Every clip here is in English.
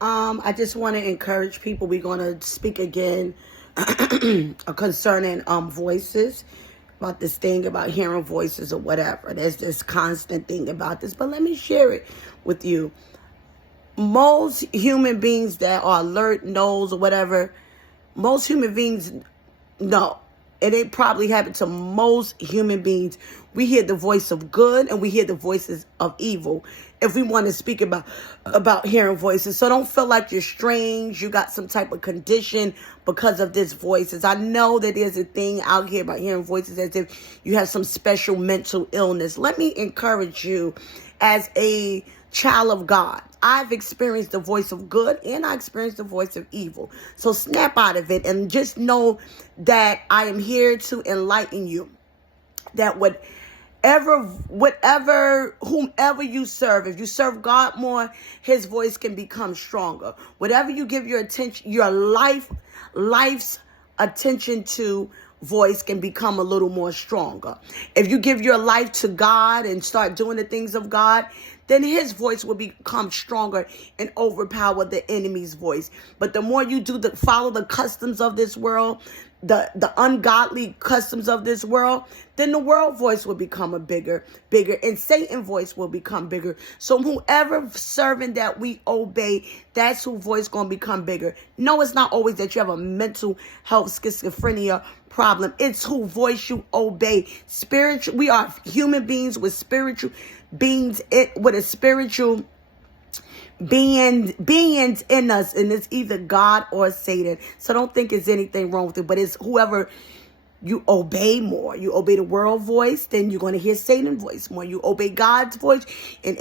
I just want to encourage people. We're going to speak again concerning voices, about this thing about hearing voices or whatever. There's this constant thing about this, but let me share it with you. Most human beings that are alert, knows, or whatever, most human beings know. And it probably happened to most human beings. We hear the voice of good and we hear the voices of evil. If we want to speak about hearing voices. So don't feel like you're strange. You got some type of condition because of this voices. I know that there's a thing out here about hearing voices as if you have some special mental illness. Let me encourage you as a child of God. I've experienced the voice of good and I experienced the voice of evil. So snap out of it and just know that I am here to enlighten you. That whomever you serve, if you serve God more, his voice can become stronger. Whatever you give your attention, your life's attention to, voice can become a little more stronger. If you give your life to God and start doing the things of God, then his voice will become stronger and overpower the enemy's voice. But the more you follow the customs of this world, the ungodly customs of this world, then the world voice will become bigger, and Satan's voice will become bigger. So whoever servant that we obey, that's who voice going to become bigger. No, it's not always that you have a mental health schizophrenia problem. It's who voice you obey. Spiritual. We are human beings with spiritual beings, with a spiritual beings in us, and it's either God or Satan. So don't think it's anything wrong with it, but it's whoever you obey more. You obey the world voice, then you're going to hear Satan's voice more. You obey God's voice, and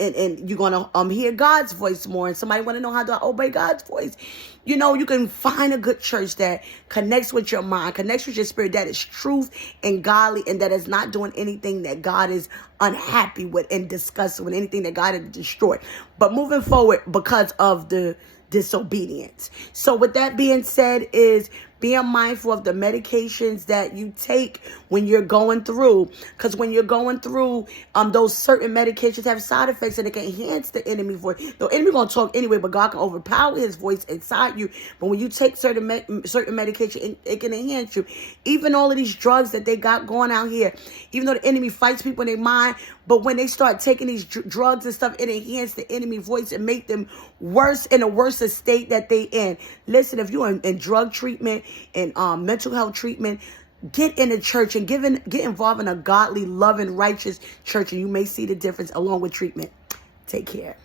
you're going to hear God's voice more. And somebody want to know how to obey God's voice. You know, you can find a good church that connects with your mind, connects with your spirit, that is truth and godly, and that is not doing anything that God is unhappy with and disgusted with, anything that God has destroyed. But moving forward because of the disobedience. So with that being said, is being mindful of the medications that you take when you're going through. Because when you're going through, those certain medications have side effects and it can enhance the enemy voice. The enemy going to talk anyway, but God can overpower his voice inside you. But when you take certain medication, it can enhance you. Even all of these drugs that they got going out here, even though the enemy fights people in their mind, but when they start taking these drugs and stuff, it enhances the enemy voice and make them worse, in a worse state that they in. Listen, if you're in drug treatment and mental health treatment, get in the church and get involved in a godly, loving, righteous church, and you may see the difference along with treatment. Take care.